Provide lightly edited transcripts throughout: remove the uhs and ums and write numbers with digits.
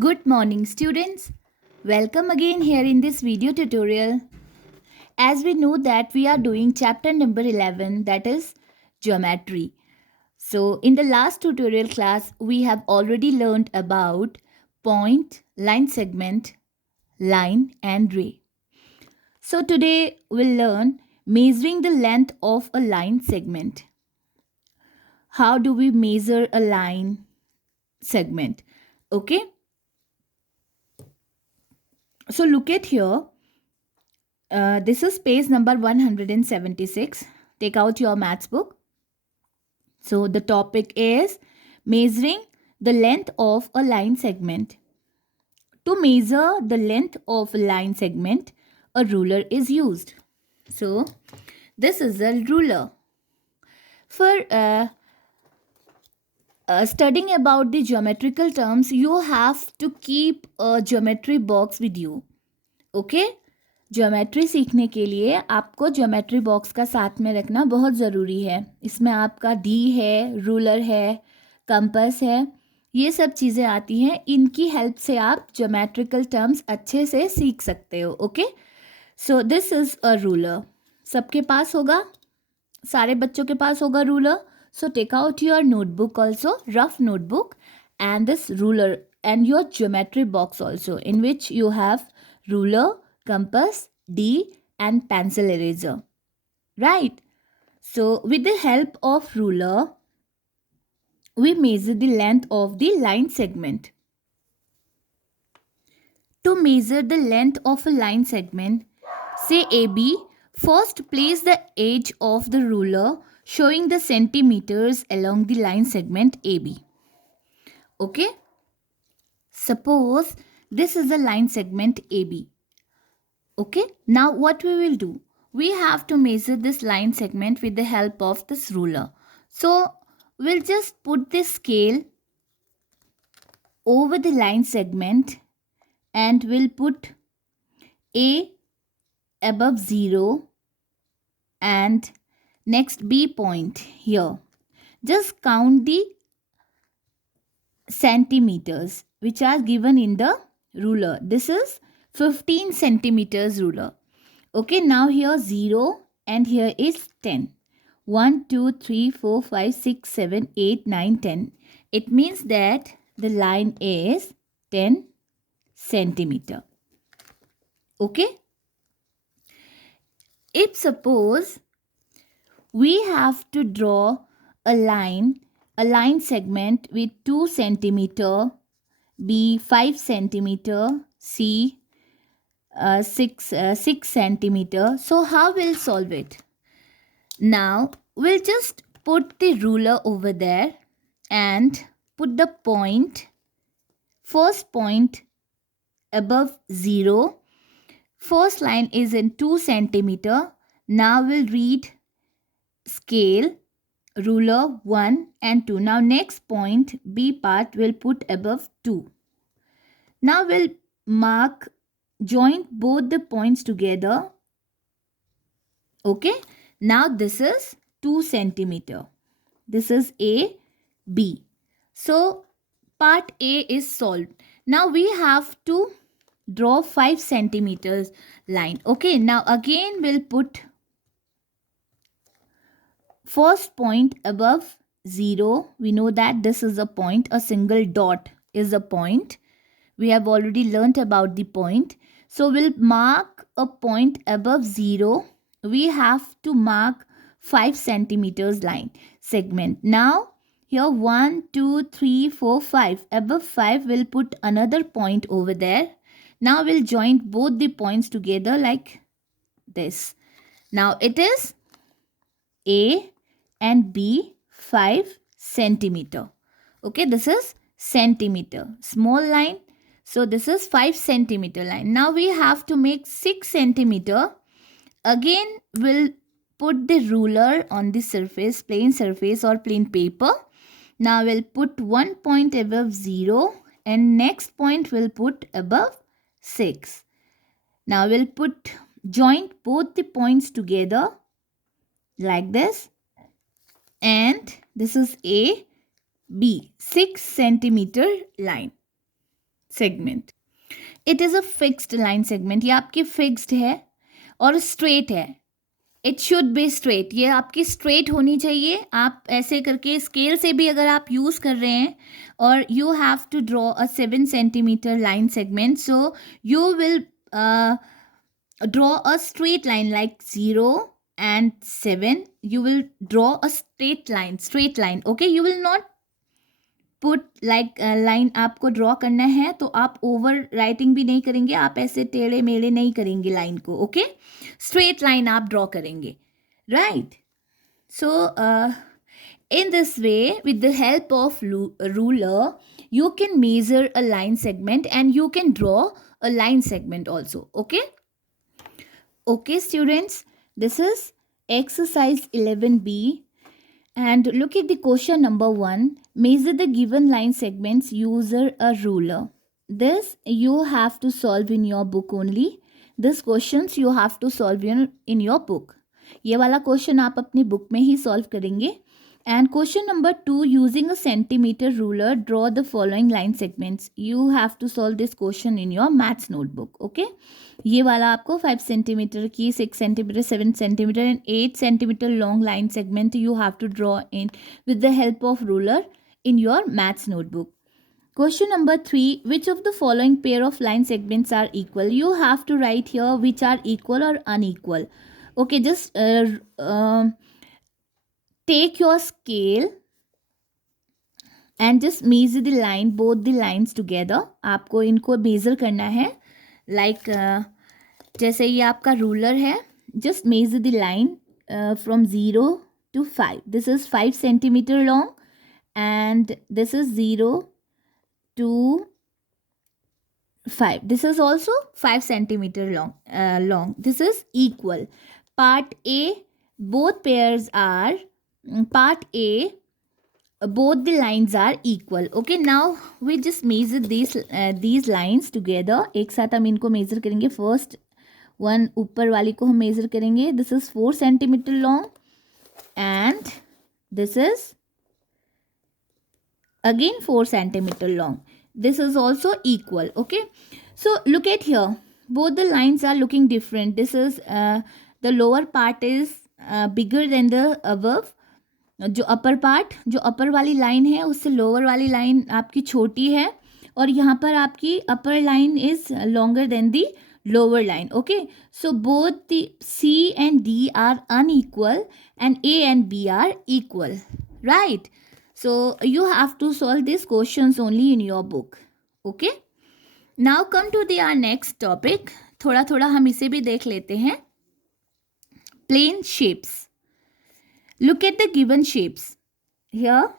Good morning, students. Welcome again here in this video tutorial. As we know that we are doing chapter number 11, that is geometry. So in the last tutorial class, we have already learned about point, line segment, line and ray. So today we'll learn measuring the length of a line segment. How do we measure a line segment? Okay, so look at here. This is page number 176. Take out your maths book. So the topic is measuring the length of a line segment. To measure the length of a line segment, a ruler is used. So this is a ruler. For studying about the geometrical terms, you have to keep a geometry box with you. Okay? Geometry सीखने के लिए आपको geometry box का साथ में रखना बहुत ज़रूरी है. इसमें आपका डी है, रूलर है, कंपास है, ये सब चीज़ें आती हैं. इनकी हेल्प से आप ज्योमेट्रिकल टर्म्स अच्छे से सीख सकते हो. Okay, so this is a ruler. सबके पास होगा, सारे बच्चों के पास होगा ruler. So take out your notebook also, rough notebook, and this ruler and your geometry box also, in which you have ruler, compass, D and pencil eraser. Right? So with the help of ruler, we measure the length of the line segment. To measure the length of a line segment, say AB, first place the edge of the ruler showing the centimeters along the line segment AB. Okay? Suppose this is the line segment AB. Okay, now what we will do? We have to measure this line segment with the help of this ruler. So we'll just put this scale over the line segment and we'll put A above 0 and next B point here. Just count the centimeters which are given in the ruler. This is 15 centimeters ruler. Okay, now here 0 and here is 10. 1, 2, 3, 4, 5, 6, 7, 8, 9, 10. It means that the line is 10 centimeter. Okay. If suppose we have to draw a line segment with 2 centimeter, B 5 centimeter, C 6 centimeter. So how we'll solve it? Now we'll just put the ruler over there and put the point, first point above 0. First line is in 2 centimeter. Now we'll read scale, ruler 1 and 2. Now next point B part will put above 2. Now we'll mark, join both the points together. Okay, now this is 2 centimeter. This is A, B. So part A is solved. Now we have to draw 5 centimeters line. Okay, now again we'll put first point above 0. We know that this is a point. A single dot is a point. We have already learnt about the point. So we'll mark a point above 0. We have to mark 5 centimeters line segment. Now here 1, 2, 3, 4, 5. Above 5 we'll put another point over there. Now we'll join both the points together like this. Now it is A and B 5 centimeter. Okay, this is centimeter. Small line. So this is 5 centimeter line. Now we have to make 6 centimeter. Again we'll put the ruler on the surface, plain surface or plain paper. Now we'll put one point above 0 and next point we'll put above 6. Now we'll put, join both the points together like this, and this is A, B, 6 centimeter line. segment. It is a fixed line segment. ये आपकी fixed है और straight है. It should be straight. ये आपकी straight होनी चाहिए. आप ऐसे करके scale से भी अगर आप use कर रहे हैं और you have to draw a 7 centimeter line segment, so you will draw a straight line like 0 and 7. You will draw a straight line. Okay, you will not put like line आपको draw करना है तो आप over writing भी नहीं करेंगे, आप ऐसे टेढ़े मेढ़े नहीं करेंगे लाइन को. ओके, स्ट्रेट लाइन आप ड्रॉ करेंगे, right. So in this way, with the help of ruler, you can measure a line segment and you can draw a line segment also. Okay students, this is exercise 11b. And look at the question number 1. Measure the given line segments. Use a ruler. This you have to solve in your book only. This questions you have to solve in your book. ये वाला question आप अपनी book में ही solve करेंगे. And question number 2, using a centimeter ruler, draw the following line segments. You have to solve this question in your maths notebook. Okay. ये वाला आपको 5 centimeter की 6 centimeter 7 centimeter and 8 centimeter long line segment you have to draw in with the help of ruler in your maths notebook. Question number 3, which of the following pair of line segments are equal? You have to write here which are equal or unequal. Okay, just take your scale and just measure the line, both the lines together. आपको इनको measure करना है. Like जैसे ये आपका ruler है, just measure the line from 0 to 5. This is 5 centimeter long and this is 0 to 5. This is also 5 centimeter long. This is equal. Part A, both pairs are, part A, both the lines are equal. Okay, now we just measure these lines together. एक साथ हम इनको measure करेंगे. First one ऊपर वाली को हम measure करेंगे. This is 4 centimeter long and this is again 4 centimeter long. This is also equal. Okay, so look at here, both the lines are looking different. This is the lower part is bigger than the above. जो upper part, जो अपर वाली line है उससे lower वाली line आपकी छोटी है और यहाँ पर आपकी अपर line is longer than the lower line. Okay, so both the C and D are unequal and A and B are equal, right? So you have to solve these questions only in your book. Okay, now come to our next topic. थोड़ा थोड़ा हम इसे भी देख लेते हैं. Plane shapes. Look at the given shapes. Here,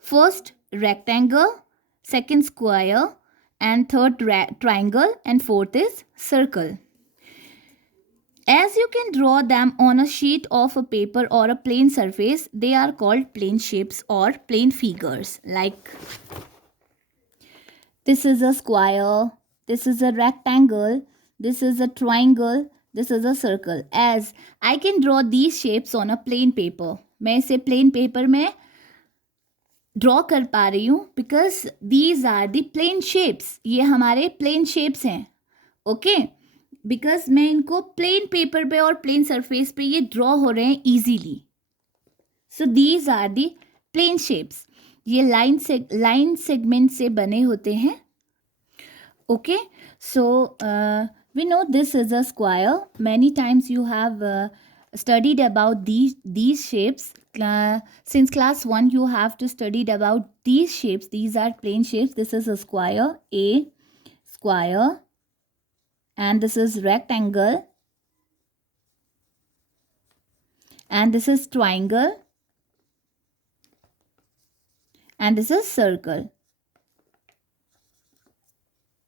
first rectangle, second square, and third triangle, and fourth is circle. As you can draw them on a sheet of a paper or a plane surface, they are called plane shapes or plane figures. Like this is a square, this is a rectangle, this is a triangle, this is a circle. As I can draw these shapes on a plain paper. मैं इसे plain paper में draw कर पा रही हूँ because these are the plain shapes. ये हमारे plain shapes हैं. Okay, because मैं इनको plain paper पे और plain surface पे ये draw हो रहे हैं easily. So these are the plain shapes. ये line segment से बने होते हैं. Okay, so we know this is a square. Many times you have studied about these shapes. Since class 1 you have to studied about these shapes. These are plane shapes. This is a square, A square, and this is rectangle, and this is triangle, and this is circle.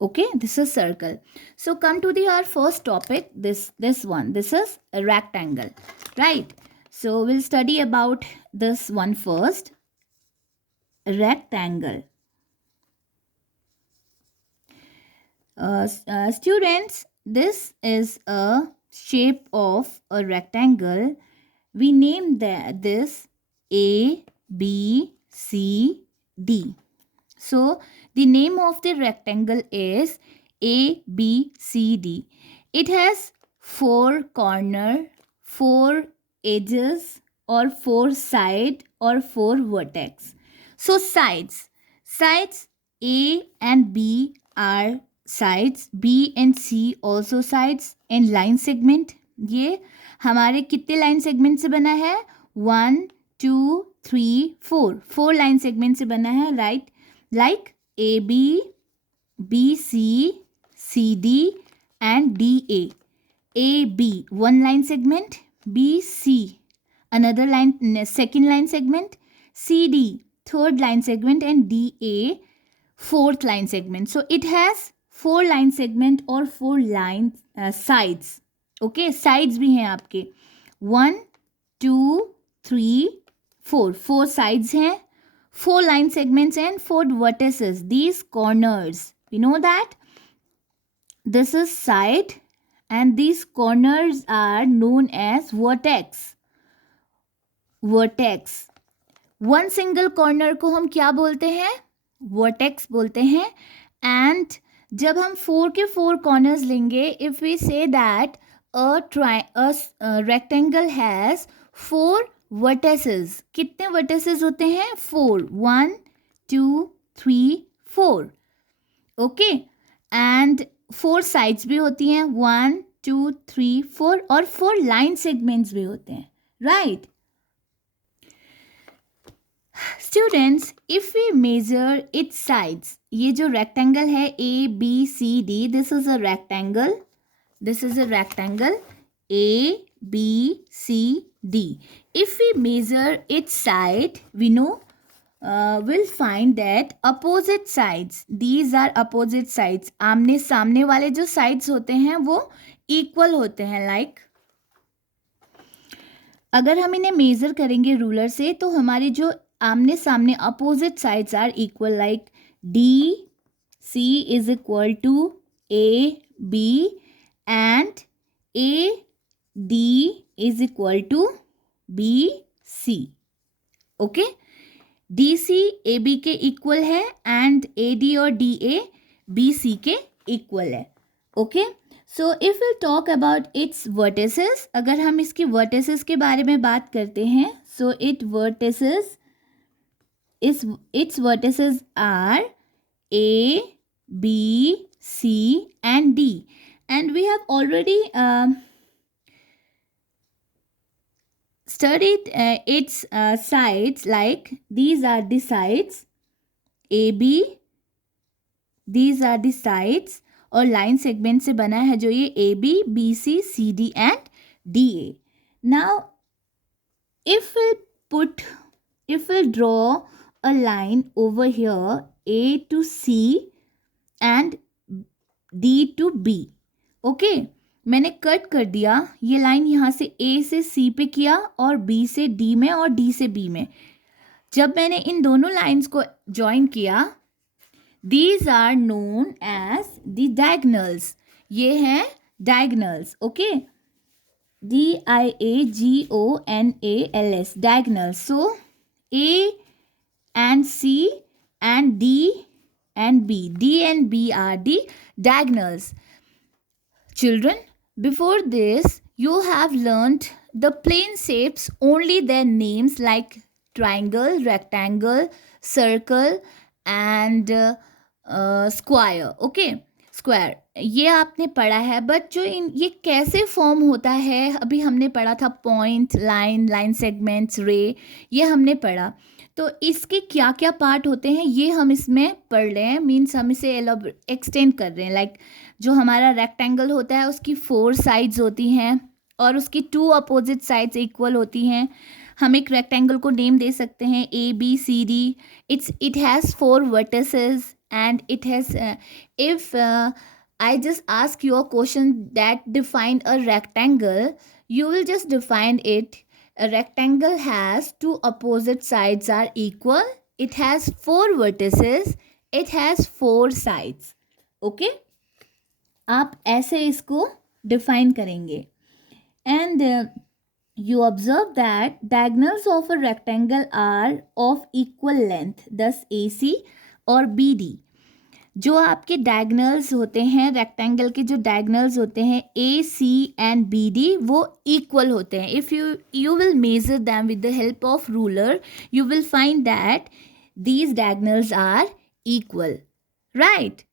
Okay, this is circle. So come to our first topic, this one. This is a rectangle, right? So we'll study about this one first. Rectangle. Students, this is a shape of a rectangle. We name this A, B, C, D. So the name of the rectangle is ABCD. It has 4 corner, 4 edges or 4 side or 4 vertex. So sides A and B are sides, B and C also sides, and line segment ये हमारे कितने line segment से बना है 1 2 3 4 line segment से बना है right like AB BC CD and DA AB one line segment BC another line second line segment CD third line segment and DA fourth line segment. So it has 4 line segment or 4 line sides. Okay sides भी हैं आपके 1 2 3 4 sides हैं 4 line segments and 4 vertices these corners we know that this is side and these corners are known as vertex one single corner को हम क्या बोलते हैं vertex बोलते हैं एंड जब हम 4 के 4 कॉर्नर्स लेंगे if we say that a rectangle has 4 vertices. कितने vertices होते हैं 4 1 2 3 4 ओके एंड 4 sides भी होती हैं 1 2 3 4 और 4 line segments भी होते हैं right students if we measure its sides ये जो रेक्टेंगल है ABCD this is a rectangle This is a rectangle A, B, C, D. If we measure its side, we know we'll find that opposite sides. These are opposite sides. आमने सामने वाले जो sides होते हैं वो equal होते हैं like. अगर हम इन्हें measure करेंगे ruler से तो हमारी जो आमने सामने opposite sides are equal like D, C is equal to A, B. And AD is equal to BC. Okay? DC AB के equal है and AD और DA BC के equal है. Okay? So if we talk about its vertices, अगर हम इसकी vertices के बारे में बात करते हैं, so its vertices are A, B, C and D. And we have already studied its sides like these are the sides AB these are the sides और line segment से बना है जो ये AB BC CD and DA. Now if we'll draw a line over here A to C and D to B okay मैंने cut कर दिया ये लाइन यहाँ से A से C पे किया और B से D में और D से B में जब मैंने इन दोनों लाइंस को ज्वाइन किया these are known as the diagonals ये हैं diagonals okay DIAGONALS diagonals so A and C and D and B are the diagonals. Children, before this, you have learnt the plane shapes, only their names like triangle, rectangle, circle and square. Okay, square. ये आपने पढ़ा है but जो ये कैसे form होता है अभी हमने पढ़ा था पॉइंट लाइन सेगमेंट्स रे ये हमने पढ़ा तो इसके क्या क्या पार्ट होते हैं ये हम इसमें पढ़ रहे हैं मीन्स हम इसे एक्सटेंड कर रहे हैं लाइक जो हमारा रेक्टेंगल होता है उसकी 4 साइड्स होती हैं और उसकी 2 अपोजिट साइड्स इक्वल होती हैं हम एक रेक्टेंगल को नेम दे सकते हैं ABCD it has 4 vertices and it has if I just ask you a question that define a rectangle you will just define it. A rectangle has 2 opposite sides are equal. It has 4 vertices. It has 4 sides. Okay? आप ऐसे इसको define करेंगे. And you observe that diagonals of a rectangle are of equal length. Thus AC और BD. जो आपके diagonals होते हैं, rectangle के जो डायगनल्स होते हैं AC एंड BD, वो इक्वल होते हैं. If you will measure them with the help of ruler, you will find that these diagonals are equal, right?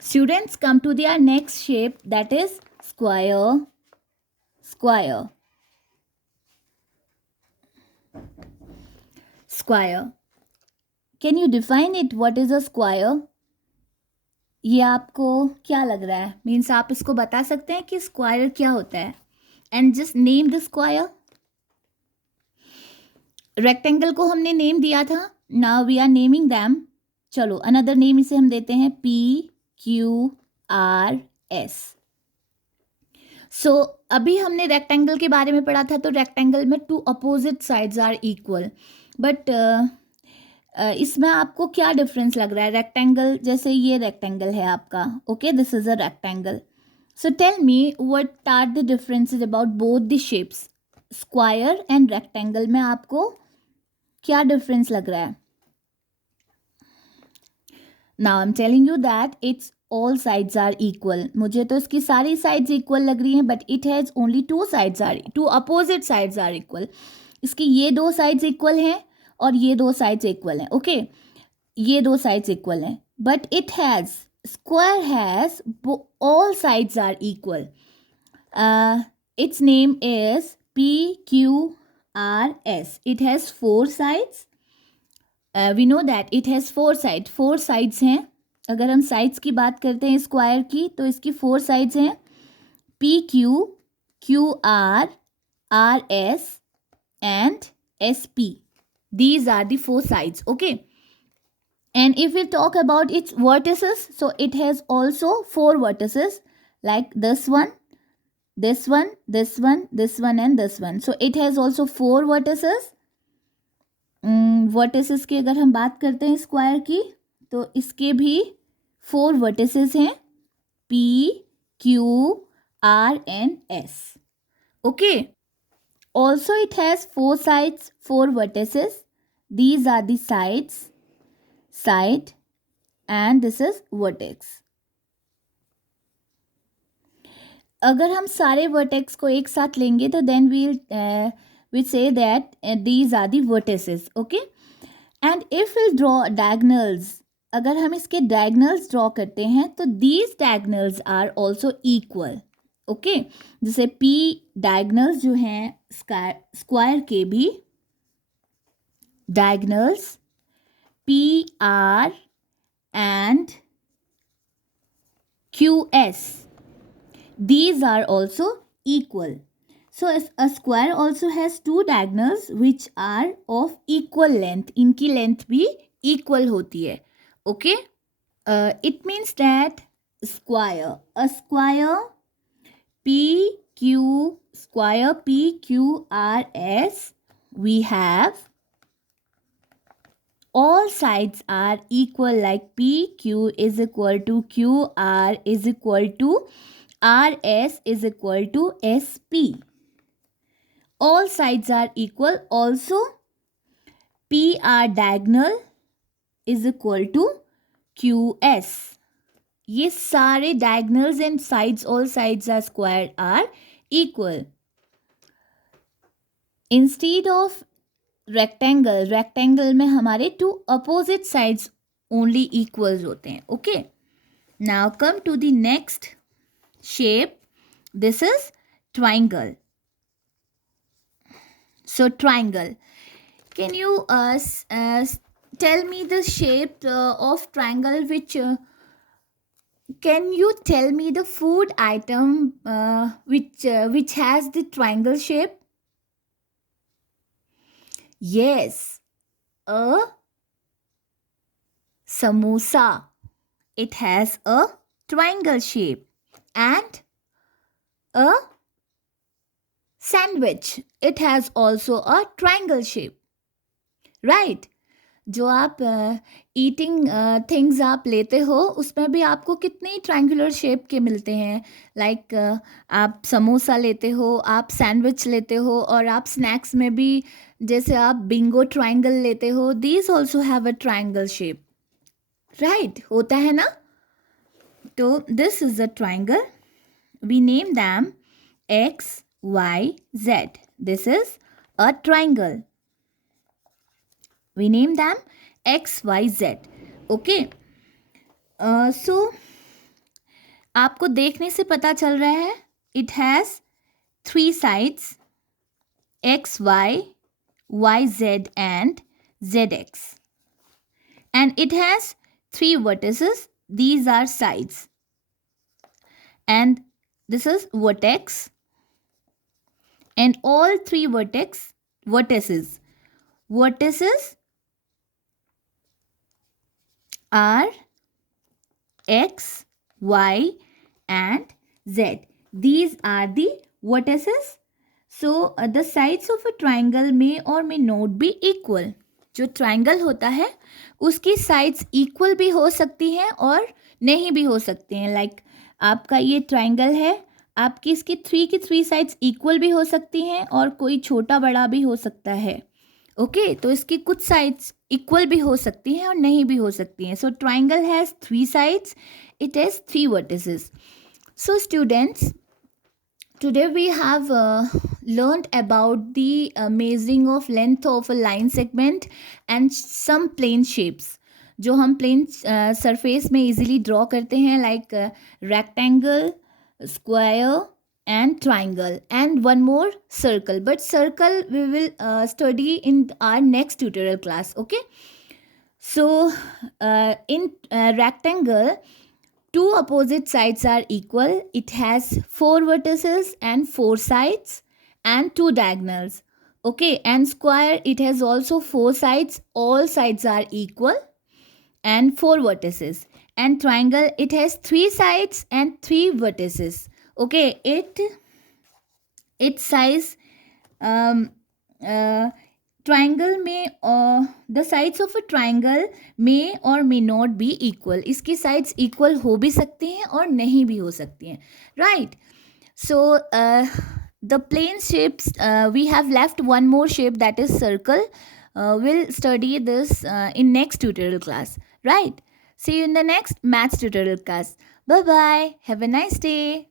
Students, come to their next shape, that is square. Can you define it? What is a square? ये आपको क्या लग रहा है? Means आप इसको बता सकते हैं कि स्क्वायर क्या होता है? And just name the square. Rectangle को हमने नेम दिया था. Now we are naming them. चलो अनदर नेम इसे हम देते हैं PQRS. सो अभी हमने रेक्टेंगल के बारे में पढ़ा था. तो रेक्टेंगल में 2 opposite sides are equal. But इसमें आपको क्या डिफरेंस लग रहा है? रेक्टेंगल, जैसे ये रेक्टेंगल है आपका, okay, this is a rectangle. So tell me what are the differences about both the shapes, square and rectangle में आपको क्या डिफरेंस लग रहा है? Now I am telling you that it's all sides are equal. मुझे तो इसकी सारी साइड्स इक्वल लग रही हैं, but it has only 2 opposite sides are equal. इसकी ये 2 साइड्स इक्वल हैं और ये 2 साइड्स इक्वल हैं. ओके, ये 2 साइड्स इक्वल हैं, but it has, square has all sides are equal. It's name is PQRS. It has 4 sides. We know that it has 4 side. 4 sides हैं. अगर हम साइड्स की बात करते हैं स्क्वायर की, तो इसकी 4 साइड्स हैं, PQ, QR, RS and SP. These are the 4 sides, okay? And if we talk about its vertices, so it has also 4 vertices, like this one, this one, this one, this one and this one. So it has also 4 vertices. Vertices की अगर हम बात करते हैं square की, तो इसके भी 4 वर्टिसेस हैं, P, Q, R and S. Okay. Also it has 4 sides, 4 vertices. These are the sides, side, and this is vertex. अगर हम सारे vertex को एक साथ लेंगे तो then we say that these are the vertices, okay? And if we draw diagonals, अगर हम इसके diagonals draw करते हैं तो these diagonals are also equal, okay? जैसे P diagonals जो हैं स्क्वायर के भी diagonals PR and QS, these are also equal. So a square also has 2 diagonals which are of equal length. इनकी length भी equal होती है, okay? It means that a square PQRS, we have all sides are equal, like PQ is equal to QR is equal to RS is equal to SP. All sides are equal. Also PR diagonal is equal to QS. ये सारे diagonals and sides, all sides are squared, are equal. Instead of rectangle में हमारे 2 opposite sides only equals होते हैं, okay? Now come to the next shape. This is triangle. So triangle, can you tell me the shape of triangle, which can you tell me the food item which has the triangle shape? Yes, a samosa. It has a triangle shape. And a sandwich, it has also a triangle shape, right? जो आप eating things आप लेते हो उसमें भी आपको कितने triangular shape के मिलते हैं. लाइक आप समोसा लेते हो, आप सैंडविच लेते हो, और आप स्नैक्स में भी जैसे आप बिंगो ट्रायंगल लेते हो, these also have a triangle shape, right, होता है ना. तो this is a triangle. We name them x, y, z. This is a triangle. We name them x, y, z. Okay. So आपको देखने से पता चल रहा है it has 3 sides, x, y, z and zx. And it has 3 vertices. These are sides. And this is vertex. And all 3 vertices are x, y and z. These are the vertices. So the sides of a triangle may or may not be equal. जो triangle होता है उसकी sides equal भी हो सकती हैं और नहीं भी हो सकती हैं. लाइक आपका ये ट्राइंगल है, आपकी इसकी 3 की 3 साइड्स इक्वल भी हो सकती हैं और कोई छोटा बड़ा भी हो सकता है. ओके, तो इसकी कुछ साइड्स इक्वल भी हो सकती हैं और नहीं भी हो सकती हैं. So triangle has 3 sides, it has 3 vertices. So students, today we have learned about the measuring of length of a line segment and some plane shapes जो हम प्लेन सरफेस में इजीली ड्रॉ करते हैं, like rectangle, square and triangle, and one more circle. But circle we will study in our next tutorial class. Okay, so in rectangle, 2 opposite sides are equal. It has 4 vertices and 4 sides and 2 diagonals. Okay, and square, it has also 4 sides. All sides are equal and 4 vertices. And triangle, it has 3 sides and 3 vertices. Okay, its size, triangle may, the sides of a triangle may or may not be equal. इसकी sides equal हो भी सकती हैं और नहीं भी हो सकती हैं. Right. So the plane shapes, we have left one more shape, that is circle. We'll study this in next tutorial class. Right. See you in the next maths tutorial class. Bye bye. Have a nice day.